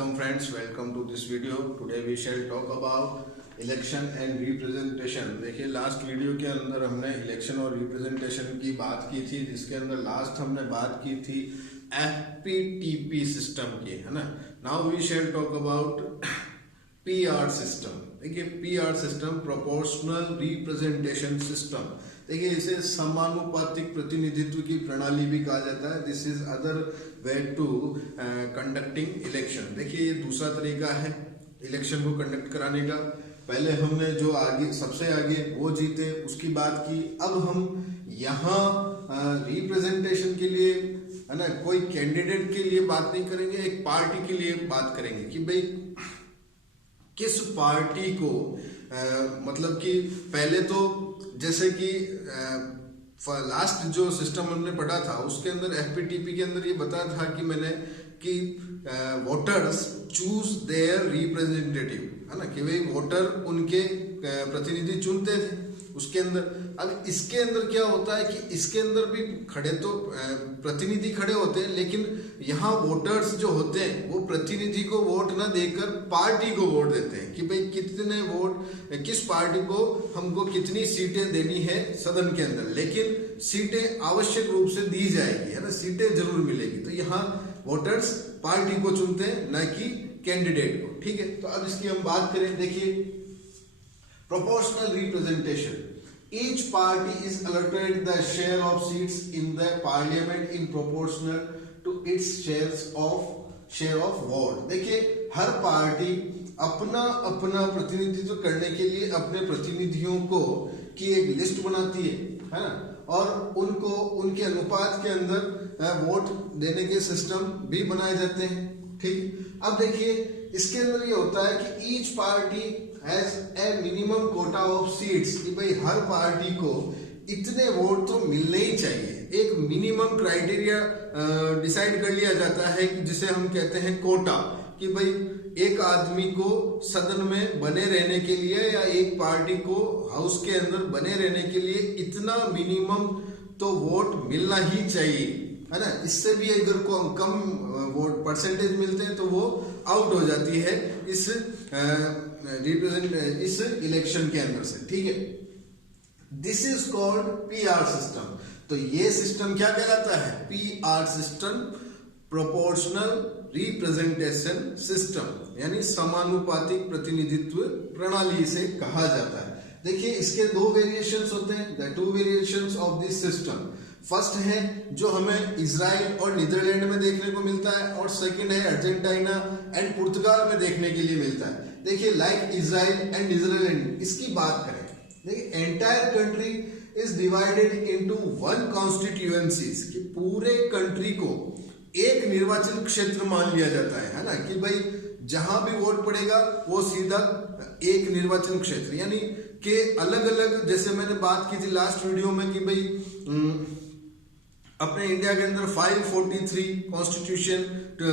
Welcome friends, welcome to this video. Today we shall talk about election and representation. देखिए last video के अंदर हमने election और representation की बात की थी, जिसके अंदर लास्ट हमने बात की थी FPTP सिस्टम की, है ना। Now we shall talk about PR system. देखिए PR system proportional representation system. देखिए इसे समानुपातिक प्रतिनिधित्व की प्रणाली भी कहा जाता है। This is other way to conducting election. देखिए ये दूसरा तरीका है इलेक्शन को कंडक्ट कराने का। पहले हमने जो आगे सबसे आगे वो जीते उसकी बात की। अब हम यहाँ रिप्रेजेंटेशन के लिए, है ना, कोई कैंडिडेट के लिए बात नहीं करेंगे, एक पार्टी के लिए बात करेंगे कि भाई किस पार्टी को मतलब कि पहले तो जैसे कि लास्ट जो सिस्टम हमने पढ़ा था उसके अंदर FPTP के अंदर ये बताया था कि मैंने कि वोटर्स चूज देयर रिप्रेजेंटेटिव, है ना, कि भाई वोटर उनके प्रतिनिधि चुनते थे उसके अंदर। अब इसके अंदर क्या होता है कि इसके अंदर भी खड़े तो प्रतिनिधि खड़े होते हैं, लेकिन यहाँ वोटर्स जो होते हैं वो प्रतिनिधि को वोट ना देकर पार्टी को वोट देते हैं कि भाई कितने वोट, किस पार्टी को हमको कितनी सीटें देनी है सदन के अंदर, लेकिन सीटें आवश्यक रूप से दी जाएगी, है ना, सीटें जरूर मिलेगी। तो यहाँ वोटर्स पार्टी को चुनते हैं न कि कैंडिडेट को, ठीक है। तो अब इसकी हम बात करें। देखिए proportional representation, each party is allotted the share of seats in the parliament in proportional to its share of vote। देखिए हर पार्टी अपना अपना प्रतिनिधित्व करने के लिए अपने प्रतिनिधियों को की एक लिस्ट बनाती है ना, और उनको उनके अनुपात के अंदर वोट देने के सिस्टम भी बनाए जाते हैं, ठीक। अब देखिए इसके अंदर ये होता है कि each party has a minimum Kota of seats, कि भाई हर पार्टी को इतने वोट तो मिलने ही चाहिए। एक मिनिमम क्राइटेरिया डिसाइड कर लिया जाता है जिसे हम कहते हैं कोटा, कि भाई एक आदमी को सदन में बने रहने के लिए या एक पार्टी को हाउस के अंदर बने रहने के लिए इतना मिनिमम तो वोट मिलना ही चाहिए, है ना। इससे भी अगर को कम वोट परसेंटेज मिलते हैं तो वो आउट हो जाती है इस इस इलेक्शन के अंदर से, ठीक है। This is called PR system. तो ये सिस्टम क्या कहलाता है? PR system, proportional representation system, यानी समानुपातिक प्रतिनिधित्व प्रणाली से कहा जाता है। देखिए इसके दो वेरिएशंस होते हैं, the two variations of this system. First है जो हमें इजराइल और नीदरलैंड में देखने को मिलता है, और सेकंड है अर्जेंटीना एंड पुर्तगाल में देखने के लिए मिलता है। देखिए लाइक इजराइल एंड नीदरलैंड, इसकी बात करें, देखिए entire country is divided into one constituencies, कि पूरे कंट्री को एक निर्वाचन क्षेत्र मान लिया जाता है ना, कि भाई जहां भी वोट पड़ेगा वो सीधा एक निर्वाचन क्षेत्र, यानी कि अलग अलग, जैसे मैंने बात की थी लास्ट वीडियो में कि भाई अपने इंडिया के अंदर 543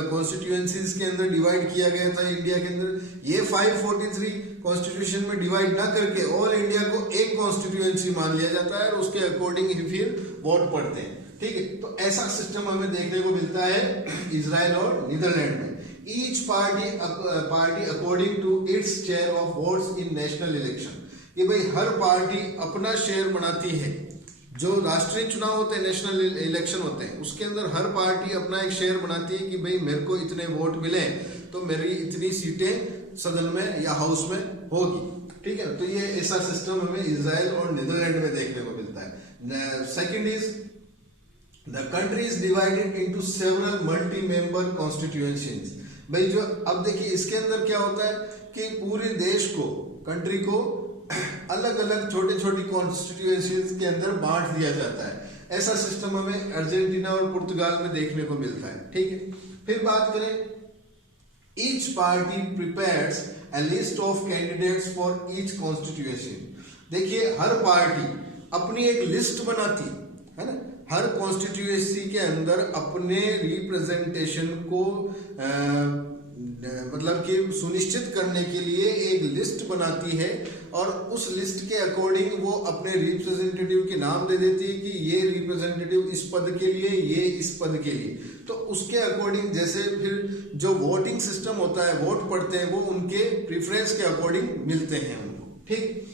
कॉन्स्टिट्यूएंसीज के अंदर डिवाइड किया गया था इंडिया के अंदर। ये 543 कॉन्स्टिट्यूशन में डिवाइड ना करके ऑल इंडिया को एक कॉन्स्टिट्यूएंसी मान लिया जाता है और उसके अकॉर्डिंग ही फिर वोट पड़ते हैं, ठीक है। तो ऐसा सिस्टम हमें देखने को मिलता है इजराइल और नीदरलैंड में। Each party according to its share of votes in national election, कि भाई हर पार्टी अपना शेयर बनाती है। जो राष्ट्रीय चुनाव होते हैं, नेशनल इलेक्शन होते हैं, उसके अंदर हर पार्टी अपना एक शेयर बनाती है कि भाई मेरे को इतने वोट मिले तो मेरी इतनी सीटें सदन में या हाउस में होगी, ठीक है। तो ये ऐसा सिस्टम हमें इजराइल और नीदरलैंड में देखने को मिलता है। Second is the country is divided into several multi member constituencies. भाई जो अब देखिए इसके अंदर क्या होता है कि पूरे देश को, कंट्री को अलग अलग छोटे छोटी कॉन्स्टिट्यूएंसीज के अंदर बांट दिया जाता है। ऐसा सिस्टम हमें अर्जेंटीना और पुर्तगाल में देखने को मिलता है, ठीक है। फिर बात करें, each party prepares a list of candidates for each constituency. देखिए हर पार्टी अपनी एक लिस्ट बनाती है ना, हर कॉन्स्टिट्यूएंसी के अंदर अपने रिप्रेजेंटेशन को मतलब कि सुनिश्चित करने के लिए एक लिस्ट बनाती है और उस लिस्ट के अकॉर्डिंग वो अपने रिप्रेजेंटेटिव के नाम दे देती है कि ये रिप्रेजेंटेटिव इस पद के लिए, ये इस पद के लिए। तो उसके अकॉर्डिंग जैसे फिर जो वोटिंग सिस्टम होता है, वोट पड़ते हैं वो उनके प्रेफरेंस के अकॉर्डिंग मिलते हैं उनको। ठीक,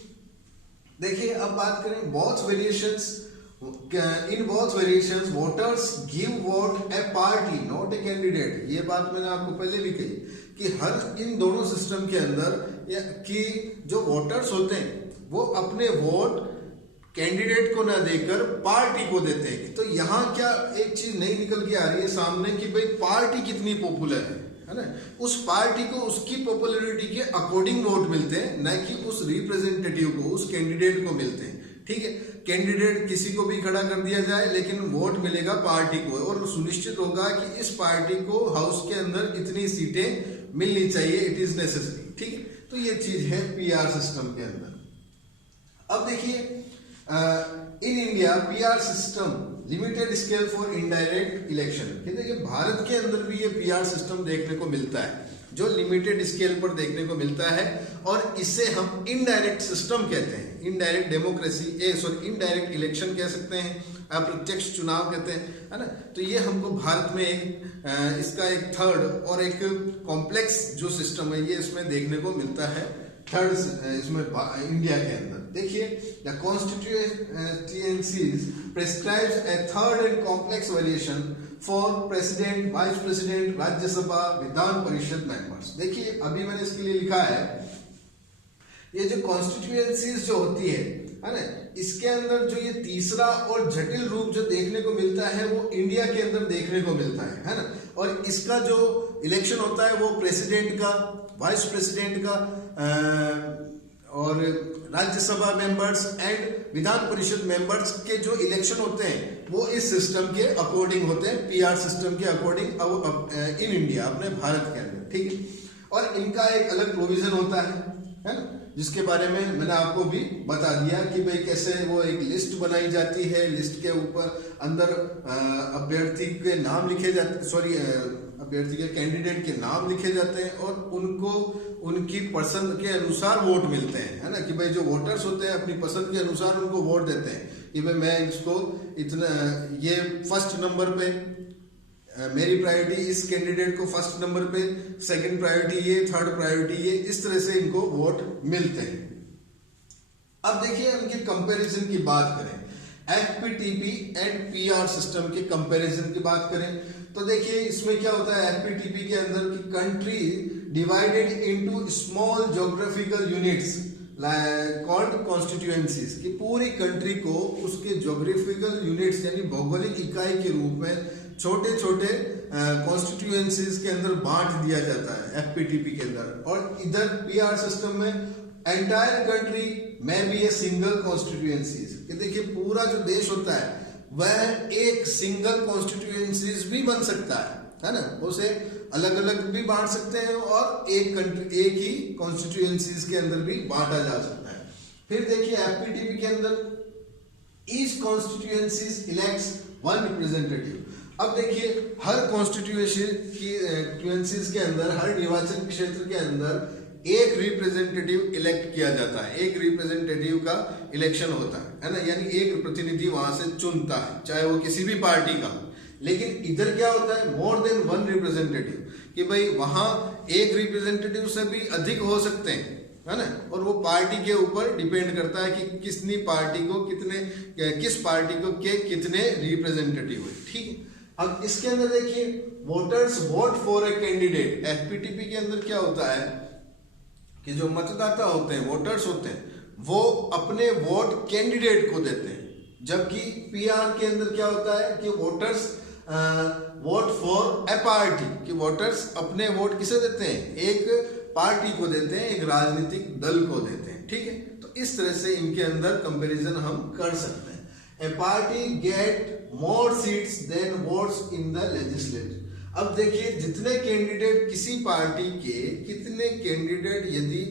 देखिए अब बात करें both variations. In both variations voters give vote a party not a candidate। ये बात मैंने आपको पहले भी कही कि हर इन दोनों सिस्टम के अंदर कि जो वोटर्स होते हैं वो अपने वोट कैंडिडेट को ना देकर पार्टी को देते हैं। तो यहाँ क्या एक चीज नई निकल के आ रही है सामने कि भाई पार्टी कितनी पॉपुलर है ना, उस पार्टी को उसकी पॉपुलैरिटी के अकॉर्डिंग वोट मिलते हैं, न कि उस रिप्रेजेंटेटिव को, उस कैंडिडेट को मिलते हैं। ठीक है, कैंडिडेट किसी को भी खड़ा कर दिया जाए लेकिन वोट मिलेगा पार्टी को और सुनिश्चित होगा कि इस पार्टी को हाउस के अंदर इतनी सीटें मिलनी चाहिए, इट इज नेसेसरी। ठीक है, तो ये चीज है पीआर सिस्टम के अंदर। अब देखिए in India PR system limited scale for indirect election. देखिए भारत के अंदर भी ये पीआर सिस्टम देखने को मिलता है जो लिमिटेड स्केल पर देखने को मिलता है और इसे हम इनडायरेक्ट सिस्टम कहते हैं, इनडायरेक्ट डेमोक्रेसी इनडायरेक्ट इलेक्शन कह सकते हैं, अप्रत्यक्ष चुनाव कहते हैं, है ना। तो ये हमको भारत में एक इसका एक थर्ड और एक कॉम्प्लेक्स जो सिस्टम है ये इसमें देखने को मिलता है थर्ड इसमें इंडिया के अंदर। देखिए the constituencies prescribes A third and complex variation for president, vice president, Rajya Sabha, Vidhan Parishad members. देखिए अभी मैंने इसके लिए लिखा है ये जो कॉन्स्टिट्यूएंसीज जो होती है ना, इसके अंदर जो ये तीसरा और जटिल रूप जो देखने को मिलता है वो इंडिया के अंदर देखने को मिलता है ना। और इसका जो इलेक्शन होता है वो प्रेसिडेंट का, वाइस प्रेसिडेंट का और Rajya Sabha members and Vidhan Parishad members के जो इलेक्शन होते हैं वो इस सिस्टम के अकॉर्डिंग होते हैं, पीआर सिस्टम के अकॉर्डिंग इन इंडिया, अपने भारत के अंदर। ठीक है, और इनका एक अलग प्रोविजन होता है ना, जिसके बारे में मैंने आपको भी बता दिया कि भाई कैसे वो एक लिस्ट बनाई जाती है, लिस्ट के ऊपर अंदर अभ्यर्थी के नाम लिखे जाते, अभ्यर्थी के कैंडिडेट के नाम लिखे जाते हैं और उनको उनकी पसंद के अनुसार वोट मिलते हैं, है ना। कि भाई जो वोटर्स होते हैं अपनी पसंद के अनुसार उनको वोट देते हैं कि भाई मैं इसको इतना, ये फर्स्ट नंबर पे मेरी प्रायोरिटी इस कैंडिडेट को फर्स्ट नंबर पे, सेकंड प्रायोरिटी ये, थर्ड प्रायोरिटी ये, इस तरह से इनको वोट मिलते हैं। अब देखिए इनके कंपैरिजन की बात करें, एफपीटीपी एंड पीआर सिस्टम के कंपैरिजन की बात करें तो देखिए इसमें क्या होता है एफपीटीपी के अंदर की country divided into small geographical units called constituencies, कि पूरी कंट्री को उसके ज्योग्राफिकल यूनिट्स यानी भौगोलिक इकाई के रूप में छोटे छोटे कॉन्स्टिट्यूएंसीज के अंदर बांट दिया जाता है एफपीटीपी के अंदर। और इधर पीआर सिस्टम में एंटायर कंट्री में भी ये सिंगल कॉन्स्टिट्यूएंसीज, कि देखिए पूरा जो देश होता है वह एक सिंगल कॉन्स्टिट्यूएंसीज भी बन सकता है ना, उसे अलग अलग भी बांट सकते हैं और एक कंट्री, एक ही कॉन्स्टिट्यूएंसीज के अंदर भी बांटा जा सकता है। फिर देखिए एफपीटीपी के अंदर each constituencies elects one representative. अब देखिए हर कॉन्स्टिट्यूएंसीज के अंदर, हर निर्वाचन क्षेत्र के अंदर एक रिप्रेजेंटेटिव इलेक्ट किया जाता है, एक रिप्रेजेंटेटिव का इलेक्शन होता है ना, यानी एक प्रतिनिधि वहां से चुनता है, चाहे वो किसी भी पार्टी का। लेकिन इधर क्या होता है, मोर देन वन रिप्रेजेंटेटिव, कि भाई वहां एक रिप्रेजेंटेटिव से भी अधिक हो सकते हैं, है ना। और वो पार्टी के ऊपर डिपेंड करता है कि किसनी पार्टी को कितने, किस पार्टी को के कितने रिप्रेजेंटेटिव है। ठीक है, अब इसके अंदर देखिए voters vote for a candidate. FPTP के अंदर क्या होता है कि जो मतदाता होते हैं, वोटर्स होते हैं, वो अपने वोट कैंडिडेट को देते हैं, जबकि पीआर के अंदर क्या होता है कि voters vote for a party, कि वोटर्स अपने वोट किसे देते हैं, एक पार्टी को देते हैं, एक राजनीतिक दल को देते हैं। ठीक है, तो इस तरह से इनके अंदर कंपैरिजन हम कर सकते हैं। A party get more seats than votes in the legislature. अब देखिए जितने कैंडिडेट किसी पार्टी के, कितने कैंडिडेट यदि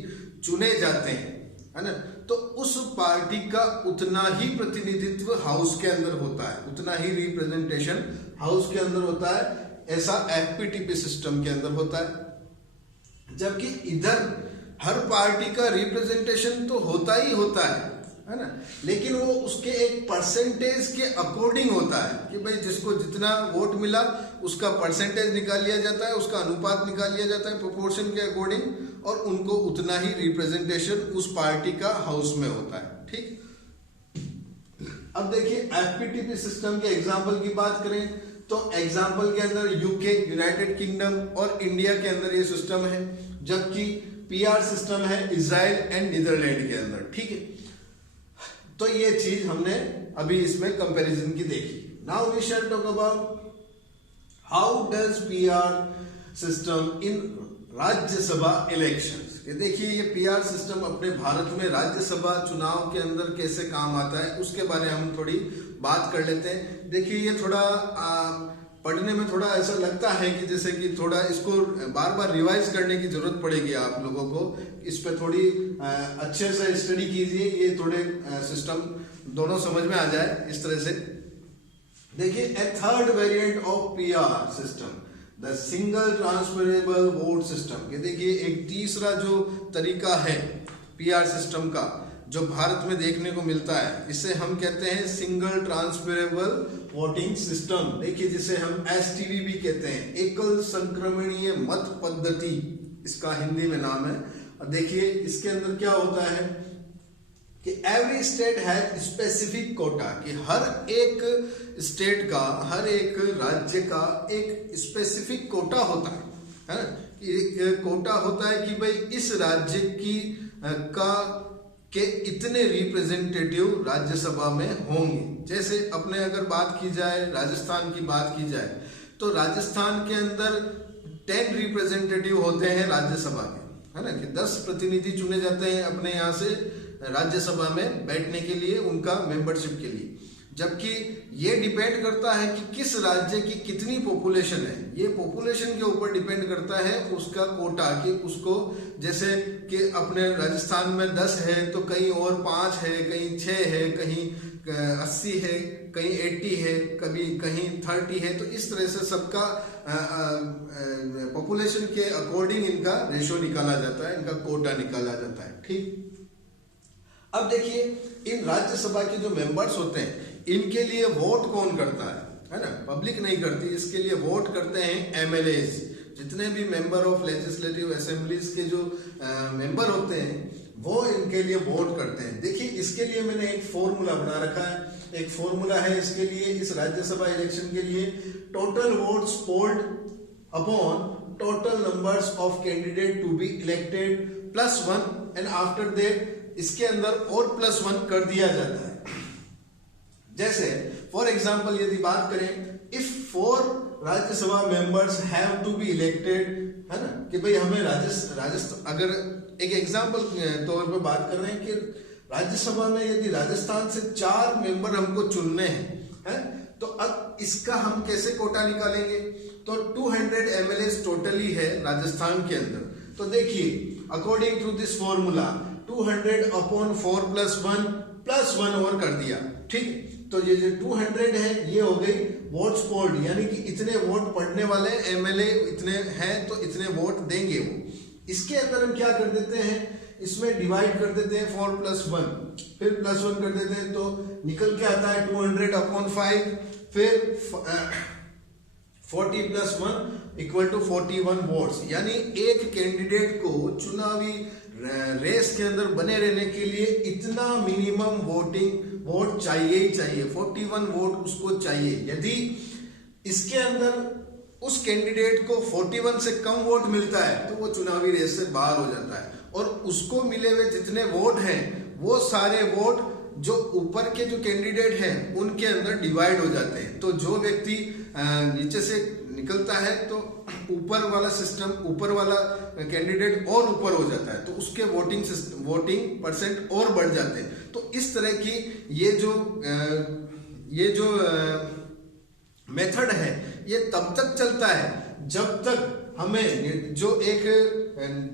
चुने जाते हैं, है ना, तो उस पार्टी का उतना ही प्रतिनिधित्व हाउस के अंदर होता है, उतना ही रिप्रेजेंटेशन हाउस के अंदर होता है। ऐसा एफपीटीपी सिस्टम के अंदर होता है। जबकि इधर हर पार्टी का रिप्रेजेंटेशन तो होता ही होता है ना, लेकिन वो उसके एक परसेंटेज के अकॉर्डिंग होता है कि भाई जिसको जितना वोट मिला उसका परसेंटेज निकाल लिया जाता है, उसका अनुपात निकाल लिया जाता है प्रोपोर्शन के अकॉर्डिंग, और उनको उतना ही रिप्रेजेंटेशन उस पार्टी का हाउस में होता है। ठीक, अब देखिए एफपीटीपी सिस्टम के एग्जाम्पल की बात करें तो एग्जाम्पल के अंदर यूके यूनाइटेड किंगडम और इंडिया के अंदर ये सिस्टम है, जबकि पीआर सिस्टम है इजराइल एंड नीदरलैंड के अंदर। ठीक है, तो ये चीज हमने अभी इसमें कंपैरिजन की देखी। Now we shall talk about how does PR system in Rajya Sabha elections. ये देखिए ये पीआर सिस्टम अपने भारत में राज्यसभा चुनाव के अंदर कैसे काम आता है उसके बारे में हम थोड़ी बात कर लेते हैं। देखिए ये थोड़ा पढ़ने में थोड़ा ऐसा लगता है कि जैसे कि थोड़ा इसको बार बार रिवाइज करने की जरूरत पड़ेगी आप लोगों को, इस पे थोड़ी अच्छे से स्टडी कीजिए, ये थोड़े सिस्टम दोनों समझ में आ जाए इस तरह से। देखिए a third variant of PR system the single transferable vote system. ये देखिए एक तीसरा जो तरीका है पीआर सिस्टम का जो भारत में देखने को मिलता है, इसे हम कहते हैं सिंगल ट्रांसफरेबल वोटिंग सिस्टम। देखिए जिसे हम एसटीवी भी कहते हैं, एकल संक्रमणीय मत पद्धति इसका हिंदी में नाम है। और देखिए इसके अंदर क्या होता है कि every state has specific quota, कि हर एक स्टेट का, हर एक राज्य का एक स्पेसिफिक कोटा होता है ना, कि एक कोटा होता है कि भाई इस राज्य की के इतने रिप्रेजेंटेटिव राज्यसभा में होंगे। जैसे अपने अगर बात की जाए, राजस्थान की बात की जाए, तो राजस्थान के अंदर 10 रिप्रेजेंटेटिव होते हैं राज्यसभा के, है ना, कि 10 प्रतिनिधि चुने जाते हैं अपने यहाँ से राज्यसभा में बैठने के लिए, उनका मेंबरशिप के लिए। जबकि ये डिपेंड करता है कि किस राज्य की कितनी पॉपुलेशन है, ये पॉपुलेशन के ऊपर डिपेंड करता है उसका कोटा, कि उसको जैसे कि अपने राजस्थान में 10 है तो कहीं और 5 है, कहीं 6 है, कहीं 80 है, कहीं 80 है, कभी कहीं 30 है। तो इस तरह से सबका पॉपुलेशन के अकॉर्डिंग इनका रेशो निकाला जाता है, इनका कोटा निकाला जाता है। ठीक, अब देखिए इन राज्यसभा के जो मेंबर्स होते हैं इनके लिए वोट कौन करता है ना, पब्लिक नहीं करती, इसके लिए वोट करते हैं एमएलएज। जितने भी मेंबर ऑफ लेजिस्लेटिव असेंबलीज के जो मेंबर होते हैं वो इनके लिए वोट करते हैं। देखिए इसके लिए मैंने एक फॉर्मूला बना रखा है, एक फॉर्मूला है इसके लिए, इस राज्यसभा इलेक्शन के लिए, total votes polled upon total numbers of candidate to be elected +1 and after that इसके अंदर और +1 कर दिया जाता है। जैसे फॉर एग्जाम्पल यदि बात करें, if 4 Rajya Sabha members have to be elected, है ना, कि भाई हमें राजस्थान, अगर एक एग्जाम्पल तौर पे बात कर रहे हैं कि राज्यसभा में यदि राजस्थान से 4 मेंबर हमको चुनने हैं, तो अब इसका हम कैसे कोटा निकालेंगे। तो 200 एमएलए टोटली है राजस्थान के अंदर। तो देखिए according to this formula 200 upon 4 +1 और कर दिया। ठीक, तो ये जो 200 है ये हो गई वोट्स पोल्ड, यानी कि इतने वोट पड़ने वाले एमएलए इतने हैं तो इतने वोट देंगे वो। इसके अंदर हम क्या कर देते हैं, इसमें डिवाइड कर देते हैं 4 +1, फिर +1 कर देते हैं तो निकल के आता है 200 अपॉन 5, फिर 40 +1 = 41 वोट्स। यानी एक कैंडिडेट को चुनावी रेस के अंदर बने रहने के लिए इतना मिनिमम वोट चाहिए ही चाहिए, 41 वोट उसको चाहिए। यदि इसके अंदर उस कैंडिडेट को 41 से कम वोट मिलता है तो वो चुनावी रेस से बाहर हो जाता है, और उसको मिले हुए जितने वोट हैं वो सारे वोट जो ऊपर के जो कैंडिडेट हैं उनके अंदर डिवाइड हो जाते हैं। तो जो व्यक्ति नीचे से निकलता है तो ऊपर वाला सिस्टम, ऊपर वाला कैंडिडेट और ऊपर हो जाता है, तो उसके वोटिंग परसेंट और बढ़ जाते हैं। तो इस तरह की ये जो मेथड है ये तब तक चलता है जब तक हमें जो एक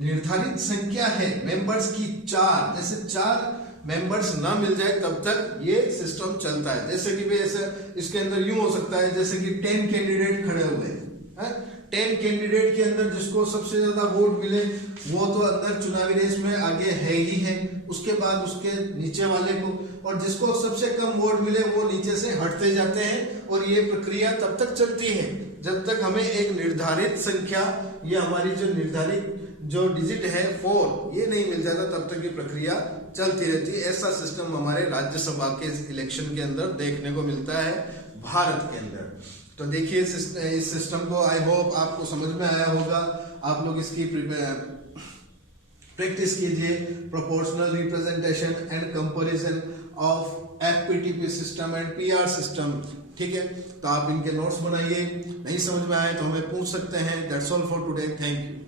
निर्धारित संख्या है मेंबर्स की 4, जैसे 4 मेंबर्स ना मिल जाए तब तक ये सिस्टम चलता है। जैसे कि भाई ऐसे इसके अंदर यूं हो सकता है जैसे कि 10 कैंडिडेट खड़े हुए हैं, 10 कैंडिडेट के अंदर जिसको सबसे ज्यादा वोट मिले वो तो अंदर चुनावी रेस में आगे है ही है, उसके बाद उसके नीचे वाले को, और जिसको सबसे कम वोट मिले वो नीचे से हटते जाते हैं। और ये प्रक्रिया तब तक चलती है जब तक हमें एक निर्धारित संख्या, ये हमारी जो निर्धारित जो डिजिट है 4, ये नहीं मिल जाता, तब तक ये प्रक्रिया चलती रहती है। ऐसा सिस्टम हमारे राज्यसभा के इलेक्शन के अंदर देखने को मिलता है भारत के अंदर। तो देखिए इस सिस्टम को आई होप आपको समझ में आया होगा। आप लोग इसकी प्रैक्टिस कीजिए, proportional representation and comparison of FPTP system and PR system. ठीक है, तो आप इनके नोट्स बनाइए, नहीं समझ में आए तो हमें पूछ सकते हैं। That's all for today, thank you.